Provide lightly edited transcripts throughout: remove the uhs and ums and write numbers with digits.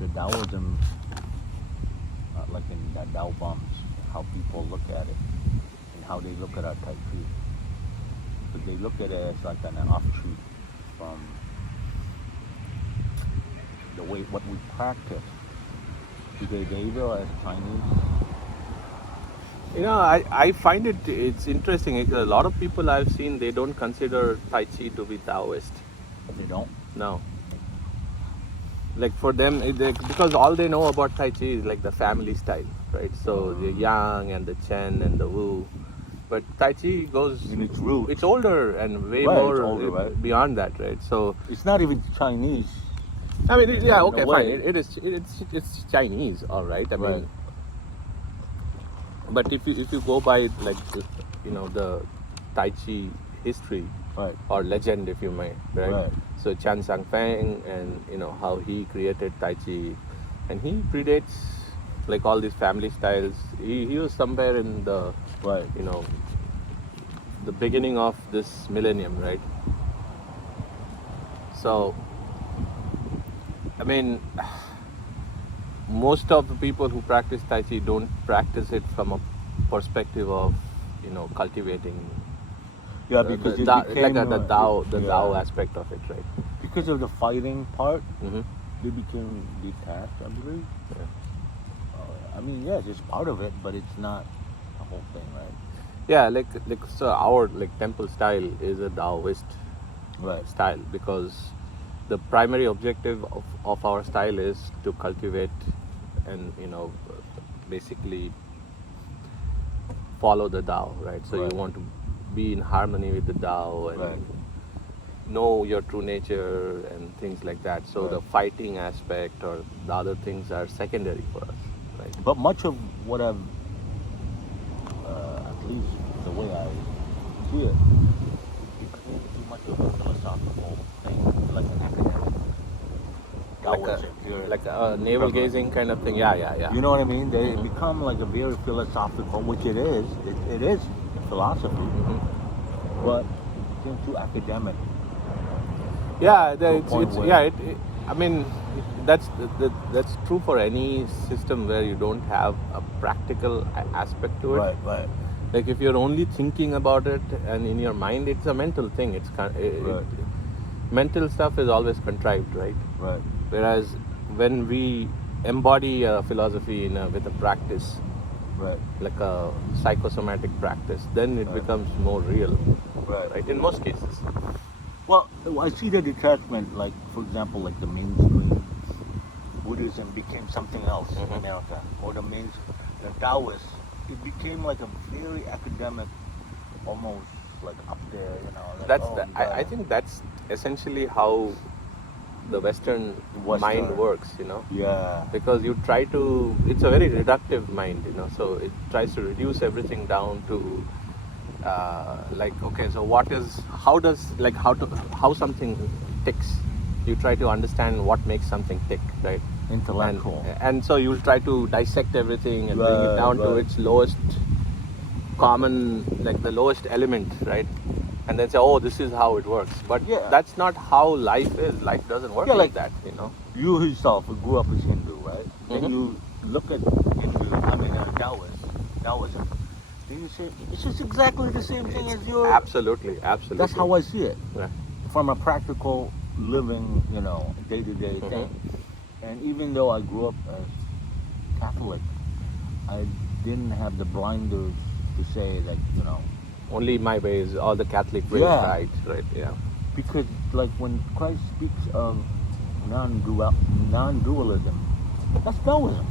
the Daoism, like in the Dao Bums, how people look at it and how they look at our Tai Chi. But they look at it as like an offshoot from the way what we practice. Do they label as Chinese? I find it's interesting. A lot of people I've seen, they don't consider Tai Chi to be Taoist. They don't? No. Like for them, because all they know about Tai Chi is like the family style, right? So the Yang and the Chen and the Wu. But Tai Chi goes, in its roots. It's older and way Right, more it's older, right? beyond that, right? So it's not even Chinese. I mean, yeah, okay, In a fine. way. It's Chinese, all right. I mean, Right. but if you go by like the Tai Chi history, Right. or legend, if you may, right? Right. So Chan Sang Feng, and how he created Tai Chi, and he predates like all these family styles. He was somewhere in the Right. the beginning of this millennium, right? So I mean, most of the people who practice Tai Chi don't practice it from a perspective of cultivating Yeah, because it the became, Dao aspect of it, right? because of the fighting part, Mm-hmm. they became detached, I believe. Yeah. I mean, yes, it's part of it, but it's not the whole thing, right? Yeah, like so our temple style is a Daoist Right. style, because the primary objective of our style is to cultivate and basically follow the Tao, right? So Right. you want to be in harmony with the Tao and Right. know your true nature and things like that. So Right. the fighting aspect or the other things are secondary for us, right? But much of what I've, at least the way I see it, became too much of a philosophical thing, like an academic. Like a navel gazing kind of thing. Yeah. You know what I mean? They Mhm. become like a very philosophical, which it is. It is philosophy, Mhm. but it became too academic. Yeah, To a point where- I mean, that's true for any system where you don't have a practical aspect to it. Right. Like if you're only thinking about it and in your mind, it's a mental thing. Right. Mental stuff is always contrived, right? Right. Whereas when we embody a philosophy with a practice, Right. like a psychosomatic practice, then it Right. becomes more real, Right. right? In most cases. Well, I see the detachment, like, for example, like the mainstream Buddhism became something else in Mhm. America, or the Taoist, it became like a very academic, almost like up there, Like, That's oh, I think that's essentially how the Western mind Western. works, Yeah. because you try to, it's a very reductive mind, so it tries to reduce everything down to okay, so how something ticks. You try to understand what makes something tick, right? Intellectual. And so you'll try to dissect everything and bring it Right, down to right. its lowest common, like the lowest element, right? And then say, oh, this is how it works. But Yeah. that's not how life is. Life doesn't work Yeah, like like- that. You yourself grew up as Hindu, right? Then Mhm. you look at Taoism, then you say, it's just exactly the same thing as your... Absolutely. That's how I see it. Yeah. From a practical living, day-to-day Mhm. thing. And even though I grew up as Catholic, I didn't have the blinders to say that, Only my way is all the Catholic ways, Yeah. right? Yeah. because like when Christ speaks of non-dualism, that's Taoism.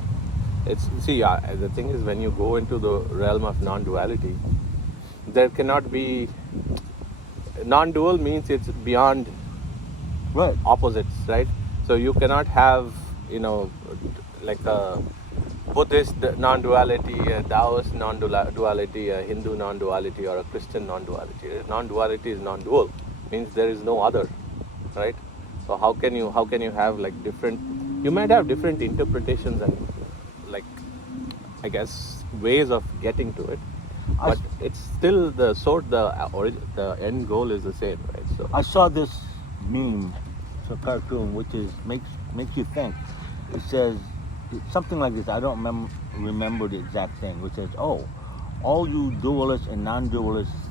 The thing is, when you go into the realm of non-duality, there cannot be non-dual means it's beyond Right. opposites, right? So you cannot have, like a Buddhist non-duality, a Taoist non-duality, a Hindu non-duality, or a Christian non-duality. Non-duality is non-dual, means there is no other, right? So how can you have like different? You might have different interpretations and like, I guess, ways of getting to it, I but it's still the end goal is the same, right? So I saw this meme, it's a cartoon, which is makes you think. it says it's something like this. I don't remember the exact thing, which says, "Oh, all you dualists and non-dualists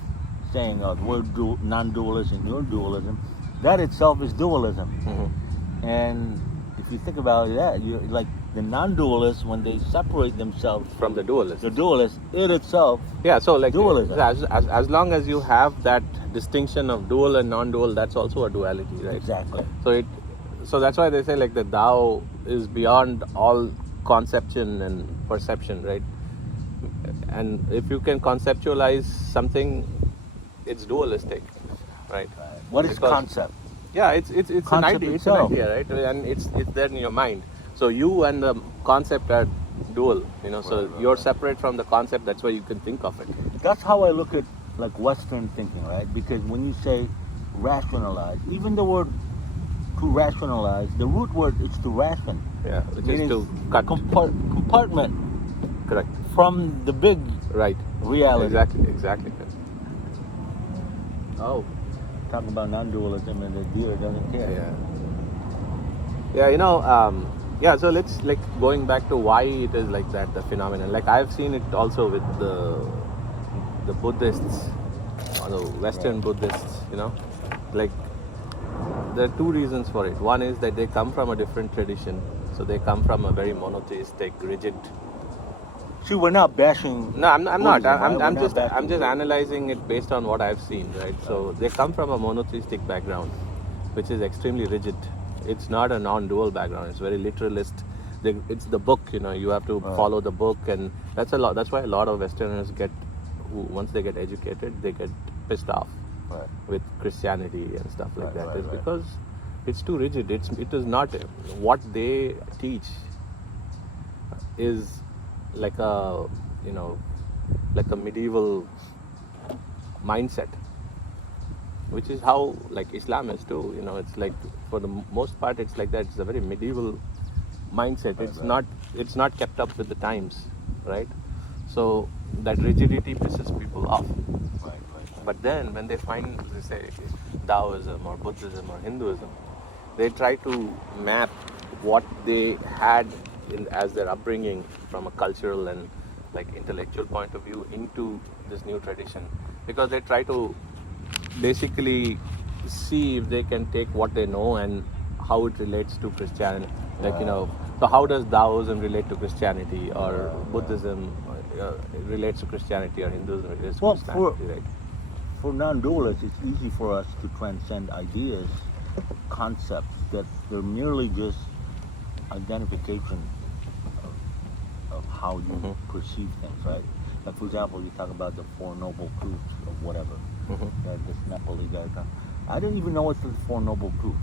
saying we're non-dualists and you're dualism, that itself is dualism." Mm-hmm. And if you think about that, you're like the non-dualists when they separate themselves From the dualist. the dualist, it itself. Yeah, so like dualism. as long as you have that distinction of dual and non-dual, that's also a duality, right? Exactly. So that's why they say like the Tao is beyond all conception and perception, right? And if you can conceptualize something, it's dualistic, right? What is concept? Yeah, it's an Concept idea. itself. It's an idea, right? And it's there in your mind. So you and the concept are dual, you know. So you're separate from the concept. That's why you can think of it. That's how I look at like Western thinking, right? Because when you say rationalize, even the word to rationalize, the root word is to ration. Yeah, which Meaning is to cut. compartment Correct. from the big Right. reality. Exactly. Oh, talking about non-dualism and the deer doesn't care. Yeah, you know, so let's like going back to why it is like that, the phenomenon. Like I've seen it also with the Buddhists or the Western Buddhists, you know. Like there are two reasons for it. One is that they come from a different tradition. So they come from a very monotheistic, rigid. See, we're not bashing. No, I'm not. Buddhism, I'm right? just analyzing it based on what I've seen, right? So they come from a monotheistic background, which is extremely rigid. It's not a non-dual background. It's very literalist. It's the book, you know. You have to follow the book, and that's a lot. That's why a lot of Westerners once they get educated, they get pissed off with Christianity and stuff like that. It's because it's too rigid. It is not what they teach. Is like a medieval mindset, which is how like Islam is too. You know, it's like for the most part it's like that. It's a very medieval mindset. It's not kept up with the times, right? So that rigidity pisses people off. But then when they find, say, Daoism or Buddhism or Hinduism, they try to map what they had as their upbringing from a cultural and like intellectual point of view into this new tradition, because they try to basically see if they can take what they know and how it relates to Christianity. Like, you know, so how does Daoism relate to Christianity, or Buddhism relates to Christianity, or Hinduism relates to Christianity, right? For non-dualists, it's easy for us to transcend ideas, concepts that they're merely just identification of how you perceive things, right? Like, for example, you talk about the Four Noble Truths of whatever. This Nepali guy. I didn't even know what's the Four Noble Truths.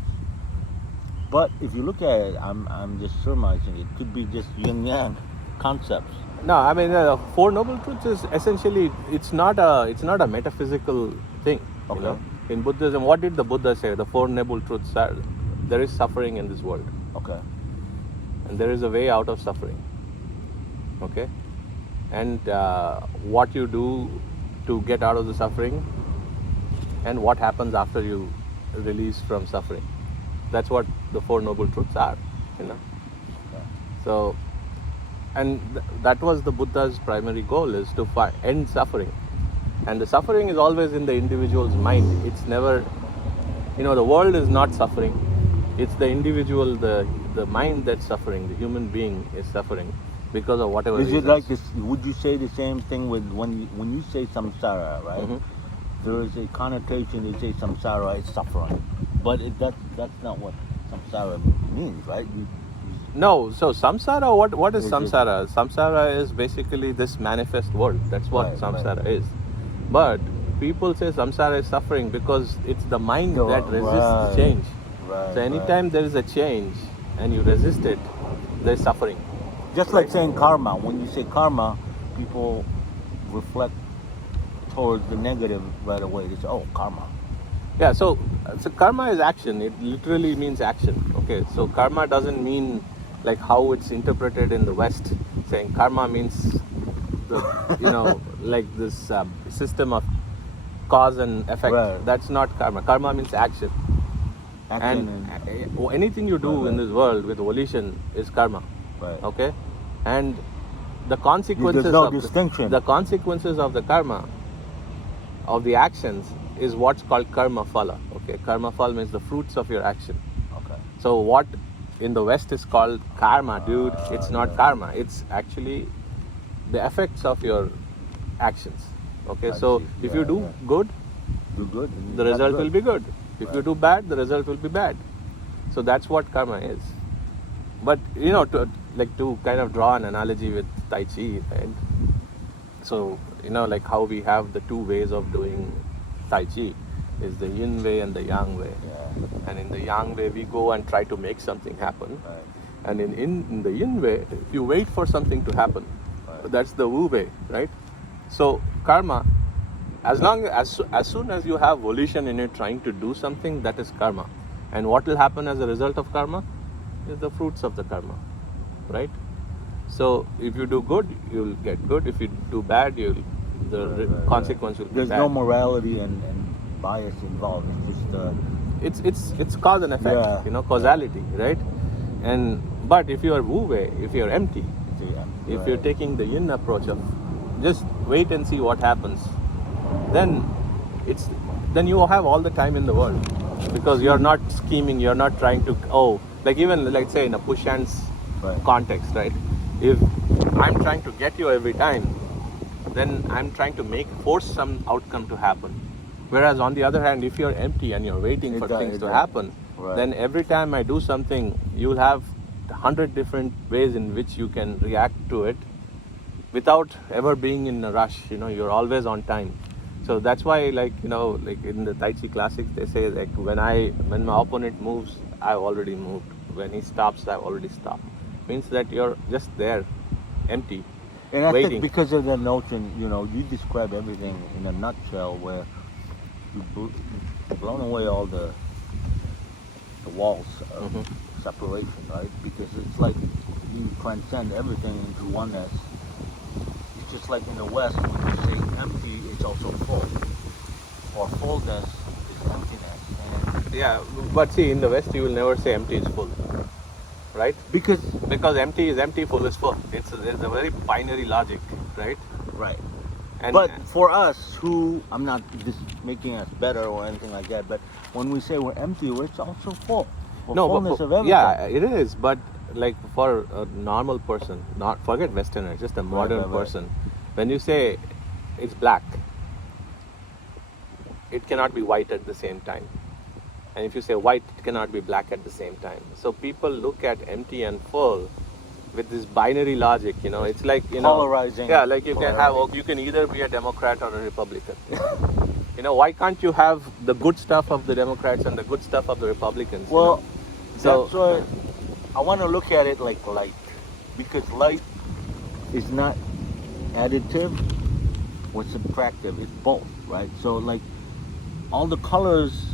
But if you look at it, I'm just surmising it could be just yin-yang concepts. No, I mean the Four Noble Truths is essentially it's not a metaphysical thing. Okay. You know? In Buddhism, what did the Buddha say? The Four Noble Truths are there is suffering in this world. Okay. And there is a way out of suffering. Okay? And what you do to get out of the suffering, and what happens after you release from suffering. That's what the Four Noble Truths are, you know. Okay. So, and that was the Buddha's primary goal, is to end suffering. And the suffering is always in the individual's mind. It's never, you know, the world is not suffering. It's the individual, the mind that's suffering. The human being is suffering because of whatever Is reasons. it like this? Would you say the same thing with when you say samsara, right? There is a connotation. You say samsara is suffering, but that's not what samsara means, right? No, so samsara, what is samsara? Samsara is basically this manifest world. That's what samsara is. But people say samsara is suffering because it's the mind that resists change. So anytime there is a change and you resist it, there's suffering. Just like saying karma. When you say karma, people reflect towards the negative right away. They say, oh, karma. Yeah, so karma is action. It literally means action. Okay, so karma doesn't mean like how it's interpreted in the West, saying karma means, like this system of cause and effect. Right. That's not karma. Karma means action. Action and anything you do in this world with volition is karma. Right. Okay, and the consequences There's no of distinction. the consequences of the karma of the actions is what's called karma phala. Okay, karma phala means the fruits of your action. Okay. So what in the West is called karma, dude, it's not karma. It's actually the effects of your actions. Okay, I so see. if Yeah, you do yeah. good, Do good. the result will be good. If Right. you do bad, the result will be bad. So that's what karma is. But to kind of draw an analogy with Tai Chi, right? So like how we have the two ways of doing Tai Chi is the yin way and the yang way. Yeah. And in the yang way, we go and try to make something happen. Right. And in the yin way, you wait for something to happen. Right. That's the wu way, right? So karma, as soon as you have volition in it trying to do something, that is karma. And what will happen as a result of karma is the fruits of the karma, right? So if you do good, you'll get good. If you do bad, the consequence will be There's bad. no morality and bias involved. It's just It's cause and effect, Yeah. Causality, right? But if you are wu way, if you are empty, if you're taking the yin approach of just wait and see what happens, then you have all the time in the world, because you're not scheming, you're not trying to even let's say in a push hands Right. context, right? If I'm trying to get you every time, then I'm trying to force some outcome to happen. Whereas on the other hand, if you're empty and you're waiting for things to happen, Right. then every time I do something, you'll have 100 different ways in which you can react to it without ever being in a rush. You're always on time. So that's why, like in the Tai Chi classics, they say like when my opponent moves, I've already moved. When he stops, I've already stopped. Means that you're just there, empty, And I waiting. think because of the notion, you describe everything in a nutshell where you've blown away all the walls of separation, right? Because it's like you transcend everything into oneness. It's just like in the West, when you say empty, it's also full. Or fullness is emptiness. And Yeah, but see, in the West, you will never say empty is full, right? because empty is empty, full is full. It's a very binary logic, right? right. And But for us, I'm not just making us better or anything like that, but when we say we're empty, it's also full. Fullness of everything. yeah, it is. But like for a normal person, not forget Westerner, just a modern right. person, when you say it's black, it cannot be white at the same time. And if you say white, it cannot be black at the same time. So people look at empty and full with this binary logic, it's like, Polarizing. Yeah, like you can either be a Democrat or a Republican. Why can't you have the good stuff of the Democrats and the good stuff of the Republicans? Well, So- that's why I want to look at it like light, because light is not additive or subtractive. It's both, right? So like all the colors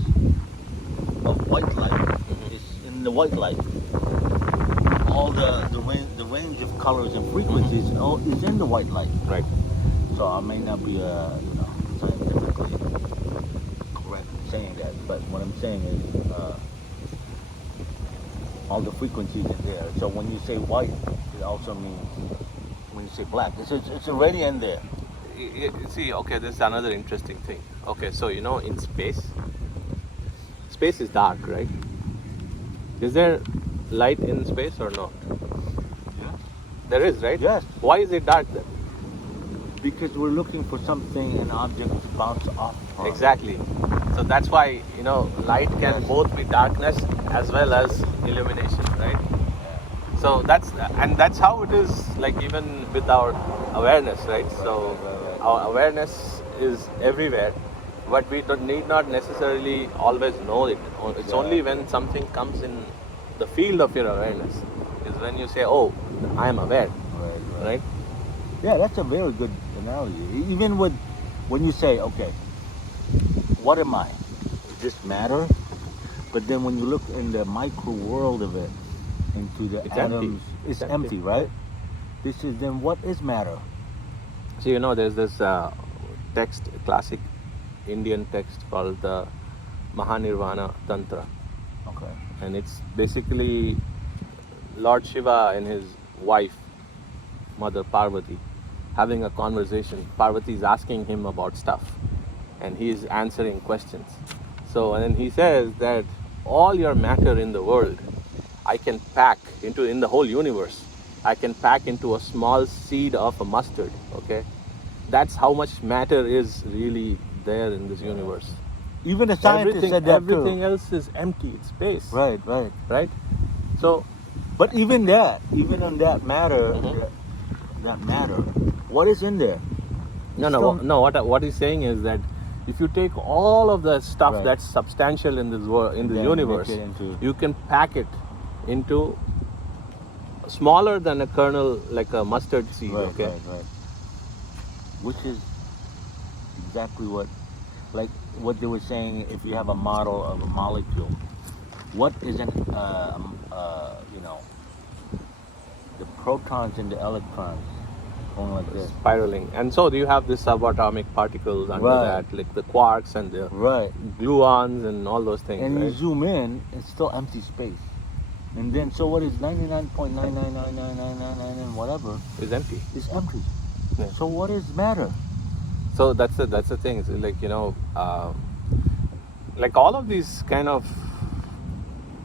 of white light is in the white light. All the range of colors and frequencies is in the white light. Right. So I may not be scientifically correct in saying that, but what I'm saying is all the frequencies in there. So when you say white, it also means when you say black, it's already in there. See, okay, this is another interesting thing. Okay, so in space is dark, right? Is there light in space or not? Yeah. There is, right? Yes. Why is it dark then? Because we're looking for something, an object to bounce off from. Exactly. So that's why light can Yes. both be darkness as well as illumination, right? Yeah. So that's how it is, like even with our awareness, right? So right. our awareness is everywhere, but we need not necessarily always know it. It's only when something comes in the field of your awareness is when you say, oh, I am aware, right? Yeah, that's a very good analogy. Even when you say, okay, what am I? Is this matter? But then when you look in the micro world of it, into the It's atoms, empty. it's It's empty, empty. right? This is then what is matter? So there's this classic Indian text called the Mahanirvana Tantra. Okay. And it's basically Lord Shiva and his wife, Mother Parvati, having a conversation. Parvati is asking him about stuff, and he is answering questions. So, and then he says that all your matter in the world, I can pack into, in the whole universe, I can pack into a small seed of a mustard, okay? That's how much matter is really there in this universe. Even the scientists said that Everything too. else is empty, it's space. Right. Right? So, But even on that matter, Mhm. that matter, what is in there? no, what he's saying is that if you take all of the stuff Right. that's substantial in this world, in And the then universe, make it into- you can pack it into smaller than a kernel, like a mustard seed, okay? Right. Which is exactly what they were saying. If you have a model of a molecule, what isn't the protons and the electrons going like this? Spiraling. And so you have the subatomic particles under Right. that, like the quarks and the Right. gluons and all those things, And you right? zoom in, it's still empty space. And then, so what is 99.9999999 and whatever It's empty. is empty. Yeah. So what is matter? So that's the thing. It's like, like all of these kind of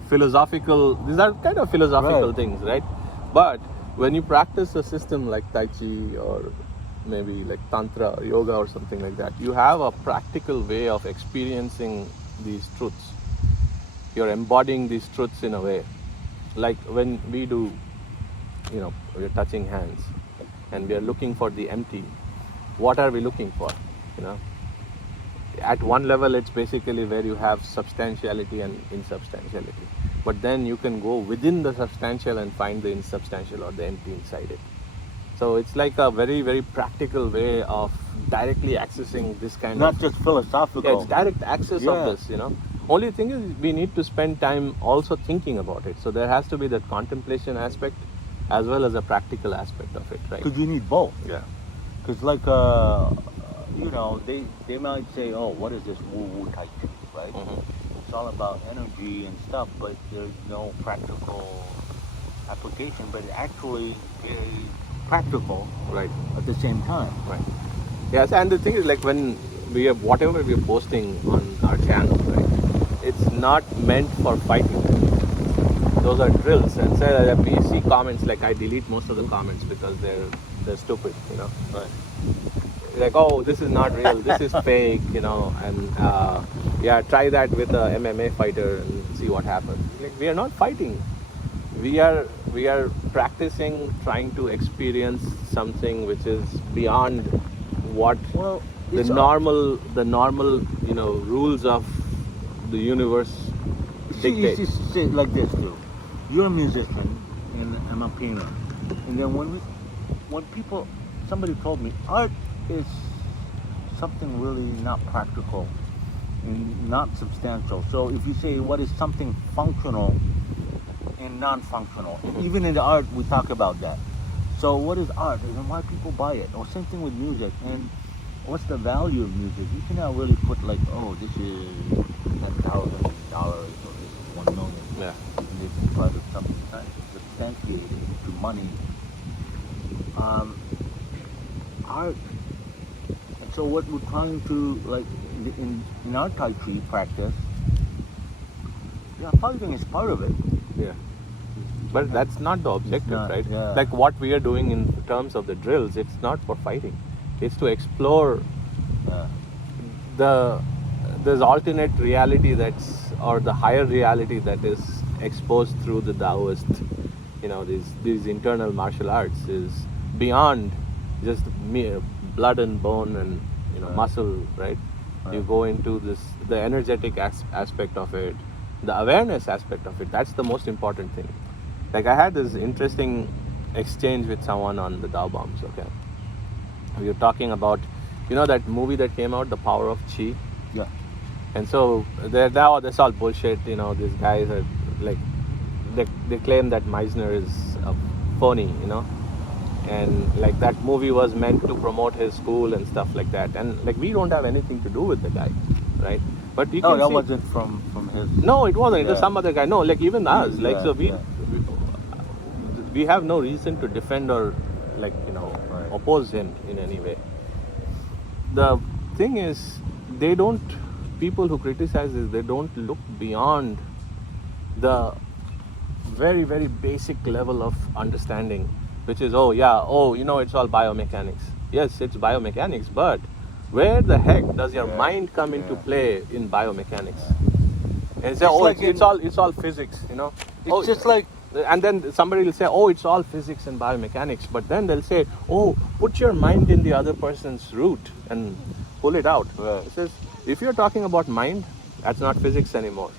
philosophical, these are kind of philosophical Right. things, right? But when you practice a system like Tai Chi or maybe like Tantra or yoga or something like that, you have a practical way of experiencing these truths. You're embodying these truths in a way. Like when we do, we're touching hands and we are looking for the empty. What are we looking for? At one level, it's basically where you have substantiality and insubstantiality. But then you can go within the substantial and find the insubstantial or the empty inside it. So it's like a very, very practical way of directly accessing this kind Not of... just philosophical. Yeah, it's direct access Yeah. of this, Only thing is we need to spend time also thinking about it. So there has to be that contemplation aspect as well as a practical aspect of it, right? Because you need both. Yeah. Because they might say, oh, what is this woo-woo Tai Chi, right? Mhm. It's all about energy and stuff, but there's no practical application. But it actually is practical Right. at the same time. Right. Yes, and the thing is, like when we are, whatever we are posting on our channel, right? It's not meant for fighting. Those are drills, and so we see comments, like I delete most of the comments because they're stupid, Right. Like, oh, this is not real, this is fake, and yeah, try that with a MMA fighter and see what happens. Like, we are not fighting. We are practicing, trying to experience something which is beyond what Well, the it's normal rules of the universe dictate. it's like this too. You're a musician and I'm a painter. And then when somebody told me art is something really not practical and not substantial. So if you say what is something functional and non-functional, even in the art we talk about that. So what is art and why people buy it? Or same thing with music. And what's the value of music? You cannot really put like, oh, this is $10,000 or this is 1 million. Yeah. And this is part of something substantiated to money. Art. And so what we're trying to, like, in our Tai Chi practice, yeah, fighting is part of it. Yeah. But that's not the objective, not, right? yeah. Like what we are doing in terms of the drills, it's not for fighting. It's to explore this alternate reality or the higher reality that is exposed through the Daoist, these internal martial arts is beyond just mere blood and bone and muscle, right? You go into the energetic aspect of it, the awareness aspect of it. That's the most important thing. Like I had this interesting exchange with someone on the Dao Bombs, okay? We were talking about, that movie that came out, The Power of Chi? Yeah. And so that's all bullshit, these guys are like, they claim that Meisner is a phony, and like that movie was meant to promote his school and stuff like that. And like we don't have anything to do with the guy, right? But you No, can that see. wasn't from his. No, it wasn't. It was Yeah. some other guy. No, like even us. Like Yeah, so, yeah. we have no reason to defend or like Right. oppose him in any way. The thing is, they don't. People who criticize this, they don't look beyond the very very basic level of understanding, which is it's all biomechanics. Yes, it's biomechanics, but where the heck does your Yeah, mind come into yeah. play in biomechanics? And say, It's like it's all physics, It's just like. and then somebody will say, oh, it's all physics and biomechanics, but then they'll say, oh, put your mind in the other person's root and pull it out. Right. It says, if you're talking about mind, that's not physics anymore.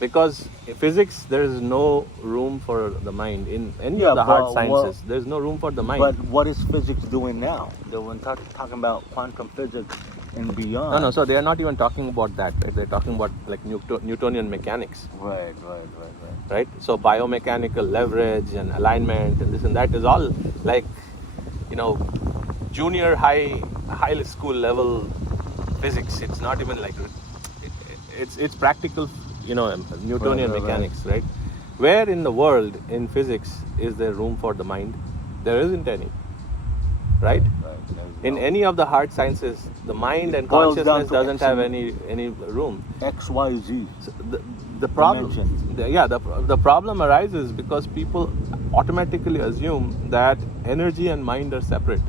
Because in physics, there is no room for the mind. In any of the hard sciences, there's no room for the mind. But what is physics doing now? They're talking about quantum physics and beyond. No, so they are not even talking about that. Right? They're talking about like Newtonian mechanics. Right. Right? So biomechanical leverage and alignment and this and that is all like, junior high school level physics. It's not even like, it's practical, Newtonian Right. mechanics, right? Where in the world in physics is there room for the mind? There isn't any, right? In any of the hard sciences, the mind and boils down consciousness to doesn't have any room. X, Y, Z. So the problem, the problem arises because people automatically assume that energy and mind are separate,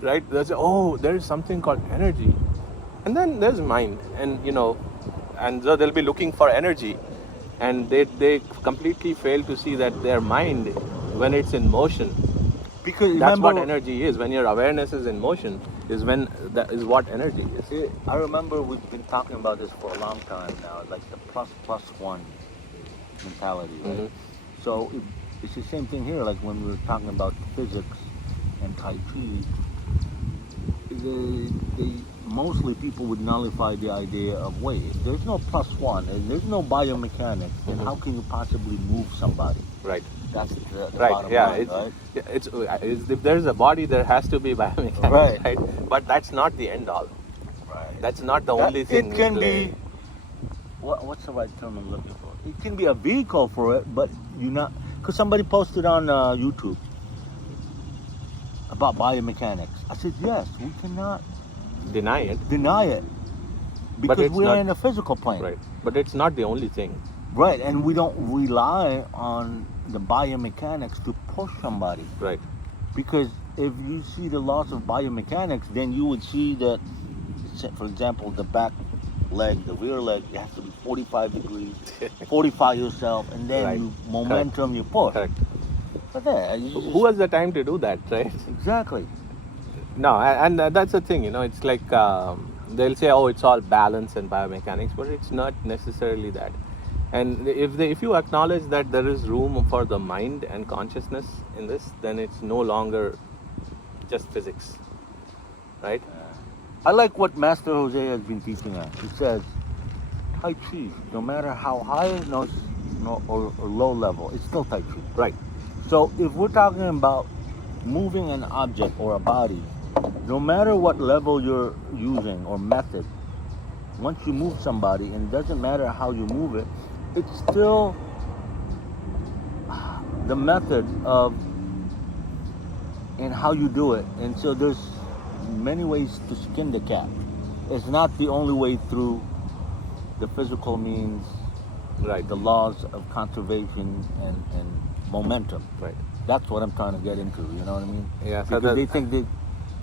right? They say, oh, there is something called energy, and then there's mind, and so they'll be looking for energy, and they completely fail to see that their mind, when it's in motion, Because that's remember, what energy is. When your awareness is in motion, that is what energy is. I remember we've been talking about this for a long time now, like the plus one mentality, right? Mm-hmm. So it's the same thing here, like when we were talking about physics and Tai Chi, they mostly people would nullify the idea of, wait, if there's no plus one, and there's no biomechanics, then how can you possibly move somebody? Right. That's the Right. bottom Yeah. line, right? It's if there's a body, there has to be biomechanics, right? But that's not the end all. Right. That's not the only thing. It can in play. be. What's the right term I'm looking for? It can be a vehicle for it, but you're not. Because somebody posted on YouTube about biomechanics. I said, yes, we cannot deny it, because we're not, in a physical plane. right? But it's not the only thing. Right, and we don't rely on the biomechanics to push somebody. Right. Because if you see the laws of biomechanics, then you would see that, for example, the back leg, the rear leg, it has to be 45 degrees, 45 yourself, and then Right. you momentum, you push. Correct. But you just, Who has the time to do that, right? exactly. No, and that's the thing, it's like they'll say, oh, it's all balance and biomechanics, but it's not necessarily that. And if you acknowledge that there is room for the mind and consciousness in this, then it's no longer just physics, right? I like what Master Jose has been teaching us. He says, Tai Chi, no matter how high or low level, it's still Tai Chi. Right. So if we're talking about moving an object or a body, no matter what level you're using or method, once you move somebody, and it doesn't matter how you move it, it's still the method of and how you do it. And so there's many ways to skin the cat. It's not the only way through the physical means, Right. the laws of conservation and momentum. Right. That's what I'm trying to get into, you know what I mean? Yeah. So Because they think that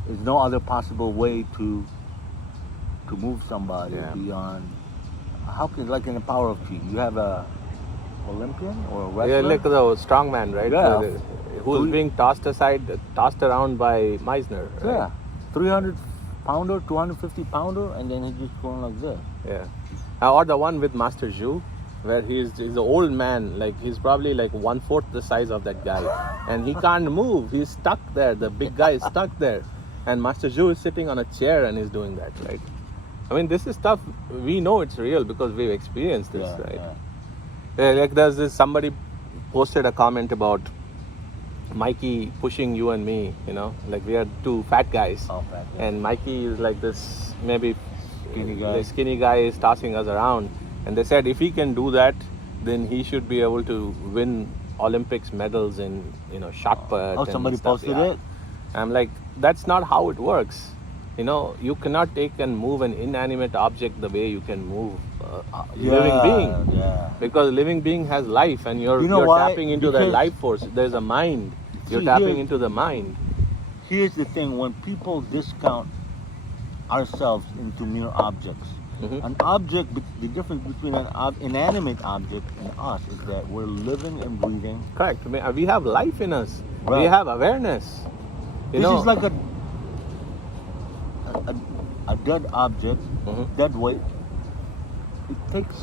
there's no other possible way to move somebody beyond. How can, like in the power of chi, you have a Olympian or a wrestler? yeah, like the strongman, right? Yeah. Who's being tossed around by Meisner. Right? Yeah, 300 pounder, 250 pounder, and then he's just going like this. Yeah. Or the one with Master Zhu, where he's an old man, like he's probably like 1/4 the size of that guy, and he can't move. He's stuck there. The big guy is stuck there, and Master Zhu is sitting on a chair and he's doing that, right? I mean, this is stuff we know it's real because we've experienced this, right? Like there's this, somebody posted a comment about Mikey pushing you and me, like we are two fat guys, Oh, fat, yeah. and Mikey is like this maybe skinny guy. The skinny guy is tossing us around. And they said if he can do that, then he should be able to win Olympics medals in, shot put. Oh, and somebody stuff. posted Yeah. it? I'm like, that's not how it works. You cannot take and move an inanimate object the way you can move a living being. Yeah. Because living being has life, and you're why? tapping into the Because- life force. There's a mind. You're See, tapping here- into the mind. Here's the thing, when people discount ourselves into mere objects, Mhm. an object, the difference between an inanimate object and us is that we're living and breathing. Correct. We have life in us. We Right. have awareness. This is like a dead object, Mhm. dead weight. It takes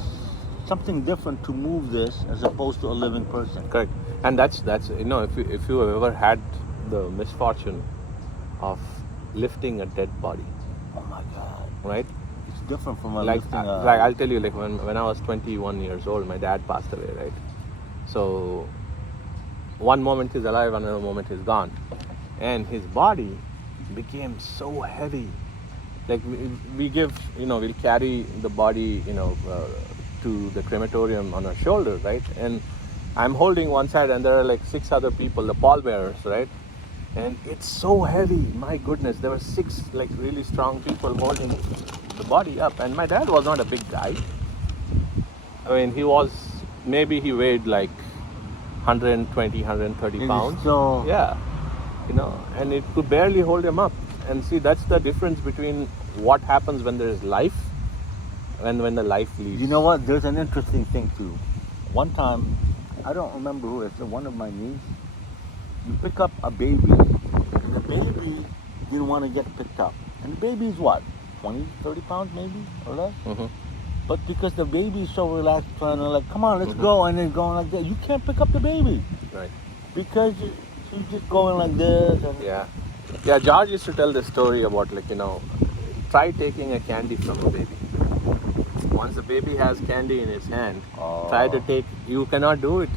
something different to move this as opposed to a living person. Correct. And that's if you have ever had the misfortune of lifting a dead body, Oh my God. right? It's different from a Like lifting a... I'll tell you, like when I was 21 years old, my dad passed away, right? So one moment he's alive, another moment he's gone, and his body became so heavy. Like we give, we'll carry the body, to the crematorium on our shoulder, right? And I'm holding one side, and there are like 6 other people, the pallbearers, right? And it's so heavy. My goodness, there were 6 like really strong people holding the body up. And my dad was not a big guy. I mean, maybe he weighed like 120, 130 It is pounds. so- Yeah, and it could barely hold him up. And see, that's the difference between what happens when there is life and when the life leaves. You know what? There's an interesting thing too. One time, I don't remember who, it's one of my nieces. You pick up a baby, and the baby didn't want to get picked up. And the baby is what? 20, 30 pounds maybe, or less? Mhm. But because the baby is so relaxed, trying to like, come on, let's go, and then going like that, you can't pick up the baby. Right. Because she's just going like this. And Yeah. Yeah, George used to tell this story about try taking a candy from a baby. Once the baby has candy in his hand, try to take, you cannot do it.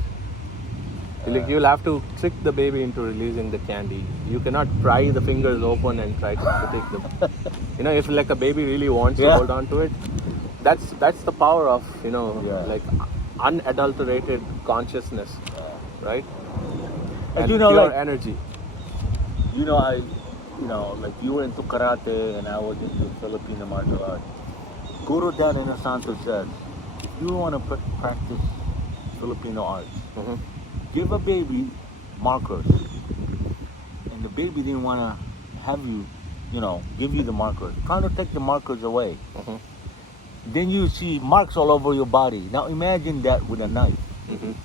You'll have to trick the baby into releasing the candy. You cannot pry the fingers open and try to take them. If like a baby really wants to Yeah. hold on to it, that's the power of, Yeah. like unadulterated consciousness, right? And And pure pure energy. Like you were into karate and I was into Filipino martial arts. Guru Danina Santo said, if you want to practice Filipino arts, Mhm. give a baby markers. And the baby didn't want to have you, give you the markers. Trying to take the markers away. Mhm. Then you see marks all over your body. Now imagine that with a knife. Mhm.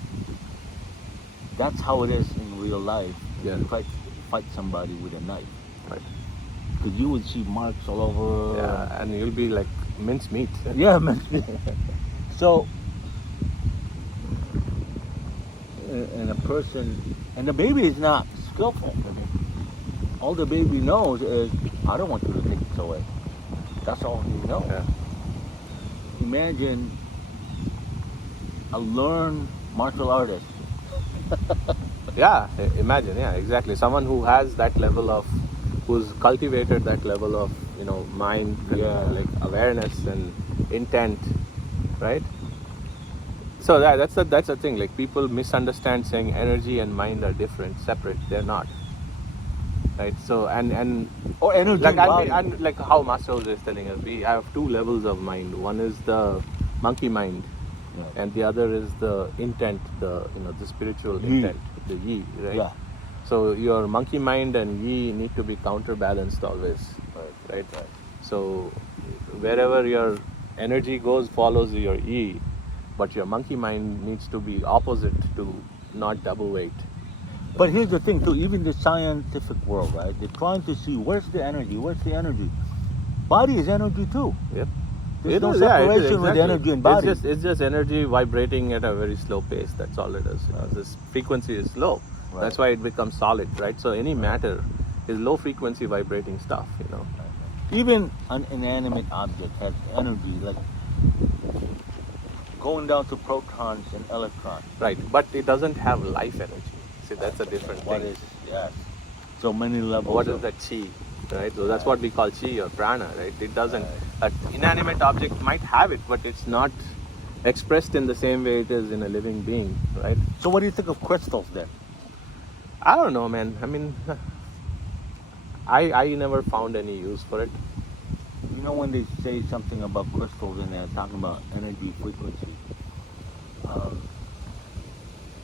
That's how it is in real life. Yeah. You try to fight somebody with a knife. Right. Because you would see marks all over. Yeah, and you'll be like mincemeat. Yeah, man. So, and a person, and the baby is not skillful. All the baby knows is, I don't want you to take this away. That's all he knows. Yeah. Imagine a learned martial artist. Yeah, imagine, yeah, exactly. Someone who has that level of, who's cultivated that level of, mind, Yeah. like awareness and intent, right? So that's the thing. Like people misunderstand saying energy and mind are different, separate. They're not, right? So and Or energy like body. and like how Master is telling us, we have 2 levels of mind. One is the monkey mind, Yeah. and the other is the intent, the spiritual Yi. intent, the yi, right? Yeah. So your monkey mind and yi need to be counterbalanced always, right? So wherever your energy goes, follows your yi, but your monkey mind needs to be opposite to not double weight. But here's the thing too, even the scientific world, right? They're trying to see where's the energy. Body is energy too. Yep. There's It no is, yeah, it is, separation with exactly. energy and body. It's just energy vibrating at a very slow pace. That's all it is. This frequency is low. Right. That's why it becomes solid, right? So any matter is low frequency vibrating stuff, Even an inanimate object has energy, like going down to protons and electrons. Right. But it doesn't have life energy. See, that's a different What thing. is, yes. So many levels. What is of- that chi? right? So that's what we call chi or prana, right? It doesn't. An inanimate object might have it, but it's not expressed in the same way it is in a living being, right? So what do you think of crystals then? I don't know, man. I mean, I never found any use for it. You know when they say something about crystals and they're talking about energy frequency,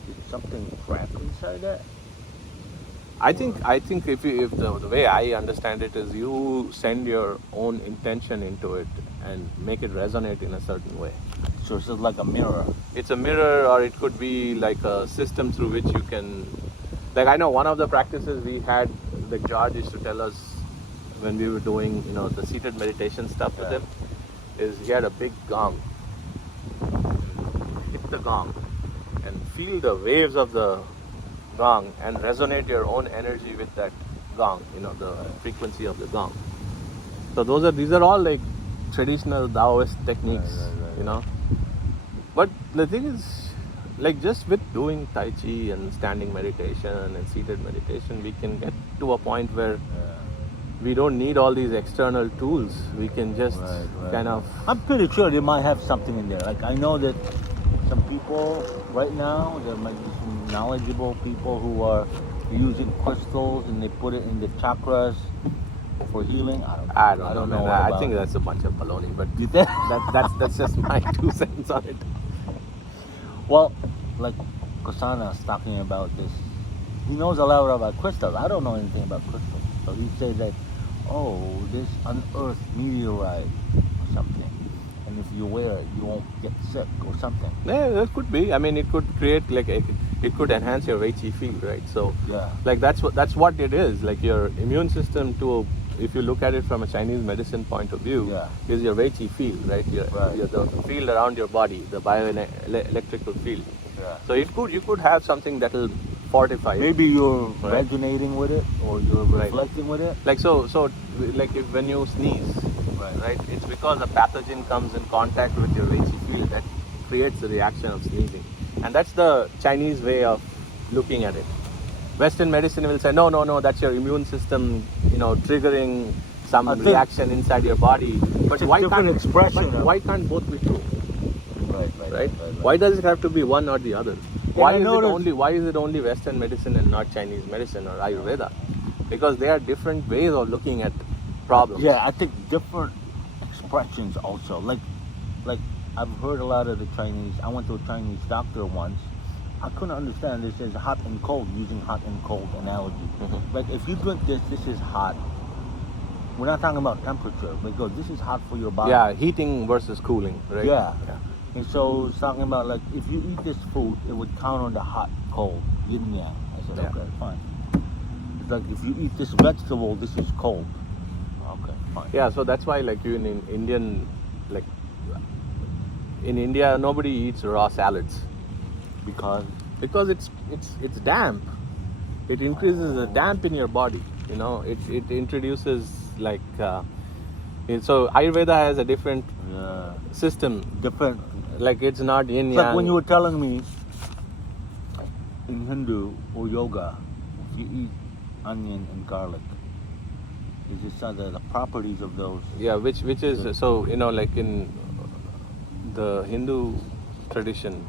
is something trapped inside that? I think if the way I understand it is you send your own intention into it and make it resonate in a certain way. So it's just like a mirror. It's a mirror, or it could be like a system through which you can, like I know one of the practices we had, like George used to tell us when we were doing, the seated meditation stuff with him, is he had a big gong. Hit the gong and feel the waves of the gong and resonate your own energy with that gong, the frequency of the gong. So these are all like traditional Taoist techniques, But the thing is, like just with doing Tai Chi and standing meditation and seated meditation, we can get to a point where we don't need all these external tools. We can just kind of... I'm pretty sure they might have something in there. Like I know that some people right now, there might be some knowledgeable people who are using crystals and they put it in the chakras for healing. I don't know. I think that's a bunch of baloney, but that's just my 2 cents on it. Well, like Kosana's talking about this. He knows a lot about crystals. I don't know anything about crystals. So he says that, this unearthed meteorite or something. And if you wear it, you won't get sick or something. Yeah, that could be. I mean, it could create it could enhance your Wei Qi field, right? So, like that's what it is. Like your immune system, if you look at it from a Chinese medicine point of view, is your Wei Qi field, right? The field around your body, the bioelectrical field. So you could have something that will fortify it. Maybe you're resonating with it or you're reflecting with it. Like so like when you sneeze, right? It's because a pathogen comes in contact with your Wei Qi field that creates the reaction of sneezing. And that's the Chinese way of looking at it. Western medicine will say, no, that's your immune system, triggering some reaction inside your body. But why can't both be true? Right? Why does it have to be one or the other? Why is it only Western medicine and not Chinese medicine or Ayurveda? Because they are different ways of looking at problems. Yeah, I think different expressions also. Like I've heard a lot of the Chinese. I went to a Chinese doctor once. I couldn't understand. This is hot and cold, using hot and cold analogy. Mm-hmm. Like if you drink this is hot. We're not talking about temperature, but this is hot for your body. Yeah, heating versus cooling, right? Yeah. And so it's talking about like if you eat this food, it would counter the hot, cold, yin yang. I said, okay, fine. It's like if you eat this vegetable, this is cold. Okay, fine. Yeah, so that's why like in India nobody eats raw salads. Because it's damp. It increases the damp in your body. It introduces like so Ayurveda has a different system. Different. Like it's not yin yang. Like when you were telling me in Hindu or yoga, if you eat onion and garlic, is it the properties of those? Yeah, which is so like in the Hindu tradition,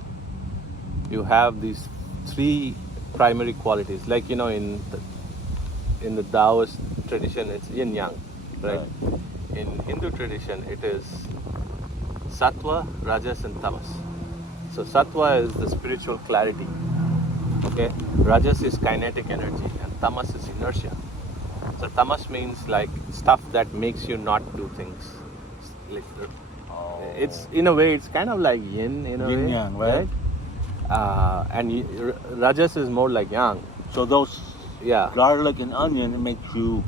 you have these 3 primary qualities. Like in the Taoist tradition, it's yin yang, right? In Hindu tradition, it is sattva, rajas, and tamas. So sattva is the spiritual clarity. Okay, rajas is kinetic energy, and tamas is inertia. So tamas means like stuff that makes you not do things. Like it's in a way, it's kind of like yin in a way, yang, right? And rajas is more like yang. So those garlic and onion, it makes you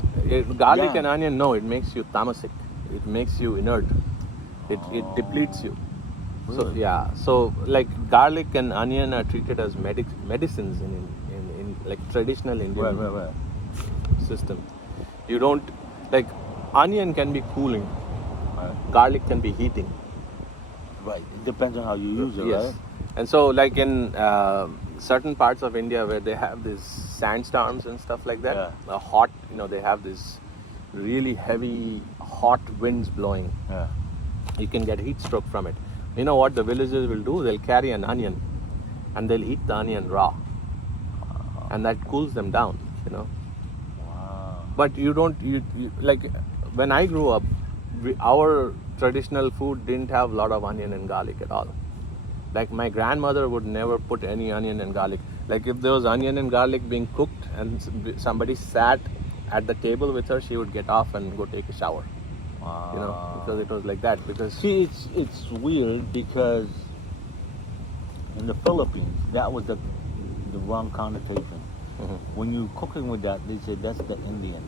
garlic and onion. No, it makes you tamasic. It makes you inert. It depletes you. Really? So like garlic and onion are treated as medicines in like traditional Indian system. You don't like onion can be cooling. Garlic can be heating. Right. It depends on how you use it, right? And so like in certain parts of India where they have these sandstorms and stuff like that, hot, they have this really heavy, hot winds blowing. Yeah. You can get heat stroke from it. You know what the villagers will do? They'll carry an onion and they'll eat the onion raw. And that cools them down, you know. Wow. But you don't, like when I grew up, our traditional food didn't have a lot of onion and garlic at all. Like my grandmother would never put any onion and garlic. Like if there was onion and garlic being cooked and somebody sat at the table with her, she would get off and go take a shower. Wow. You know, because it was like that. Because See, it's weird because in the Philippines, that was the wrong connotation. When you cooking with that, they say that's the Indian.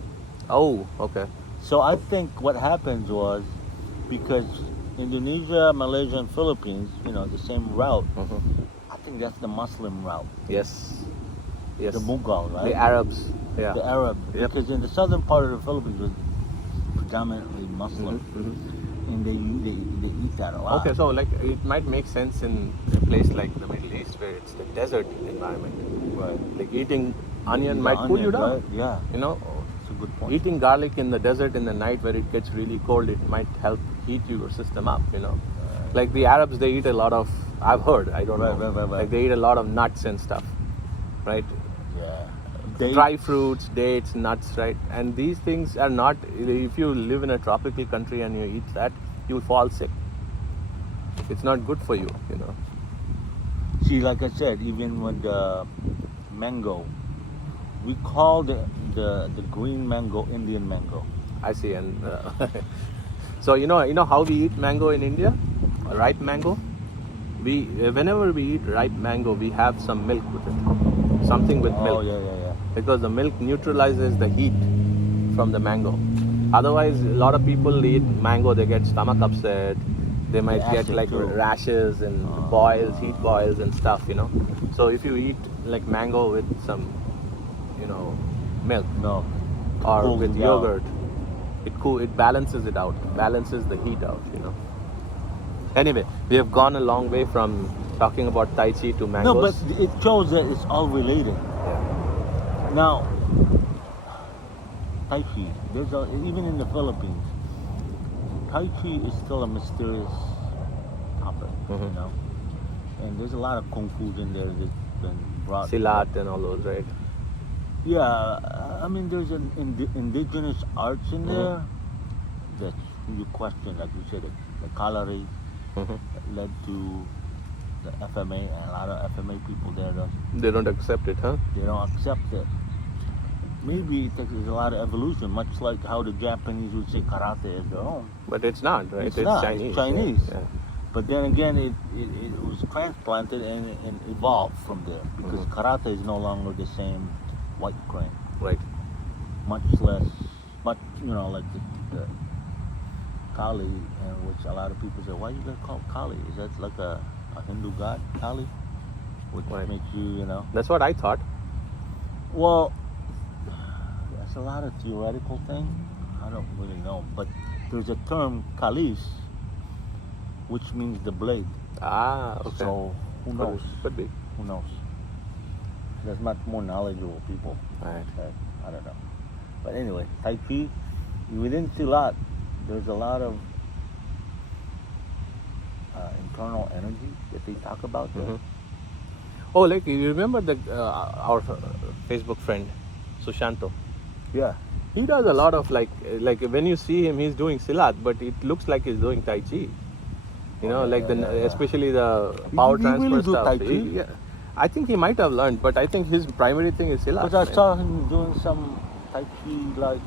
oh, okay. So I think what happens was because Indonesia, Malaysia, and Philippines, the same route. I think that's the Muslim route. Yes. Yes. The Mughal, right? The Arabs. Yeah. The Arab. Yep. Because in the southern part of the Philippines was predominantly Muslim, and they eat that a lot. Okay, so like it might make sense in a place like the Middle East where it's the desert environment. Right. Like eating onion The might cool you onion, down. right? Yeah. You know, That's a good point. eating garlic in the desert in the night where it gets really cold, it might help heat your system up, you know. Like the Arabs, they eat a lot of, I've heard, I don't know. Right. Like they eat a lot of nuts and stuff, right? Yeah. Dry fruits, dates, nuts, right? And these things are not, if you live in a tropical country and you eat that, you'll fall sick. It's not good for you, you know. See, like I said, even with the mango, we call the green mango Indian mango. I see. And so you know how we eat mango in India, ripe mango. We whenever we eat ripe mango, we have some milk with it, something with milk. Oh yeah. Because the milk neutralizes the heat from the mango. Otherwise, a lot of people eat mango, they get stomach upset. They might get acid like too. rashes and boils, heat boils and stuff, you know. So if you eat like mango with some, milk No. or Cools with it down. yogurt, it balances it out, balances the heat out, you know. Anyway, we have gone a long way from talking about Tai Chi to mangoes. No, but it shows that it's all related. Yeah. Now, Tai Chi, even in the Philippines, Tai Chi is still a mysterious topic, And there's a lot of kung fu in there that's been brought. Silat and all those, right? Yeah, I mean, there's an indigenous arts in there that you question, like you said, the Kalari led to the FMA, and a lot of FMA people there, They don't accept it, huh? they don't accept it. Maybe there's a lot of evolution, much like how the Japanese would say karate is their own. But it's not, right? It's not. Chinese. It's Chinese. Yeah. But then again, it was transplanted and evolved from there because karate is no longer the same white crane. Right. Much less, like the Kali, and which a lot of people say, why you gonna call Kali? Is that like a Hindu god, Kali? Which Right. makes you, That's what I thought. Well, that's a lot of theoretical thing. I don't really know, but there's a term Kalis, which means the blade. Ah, okay. So who knows? Could be. Who knows? There's much more knowledgeable people. Right. I don't know. But anyway, Tai Chi, within Silat, there's a lot of internal energy that they talk about there. Oh, like you remember our Facebook friend, Sushanto? Yeah. He does a lot of like when you see him, he's doing Silat, but it looks like he's doing Tai Chi. Especially the power He transfer really do stuff. Tai Chi? Yeah. I think he might have learned, but I think his primary thing is Silat. Because I man. saw him doing some Tai Chi like.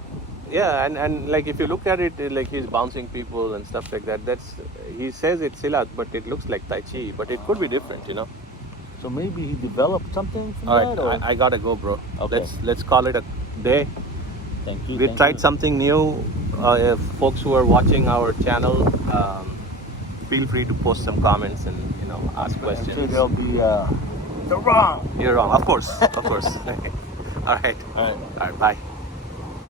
Yeah, and like if you look at it, like he's bouncing people and stuff like that. He says it's Silat, but it looks like Tai Chi, but it could be different, So maybe he developed something from All that? right, I gotta go, bro. Okay. Let's call it a day. Thank you. We tried something new. If folks who are watching our channel, feel free to post some comments and ask questions. I'm sure there'll be the wrong. You're wrong, of course, of course. All right. All right. All right. Bye.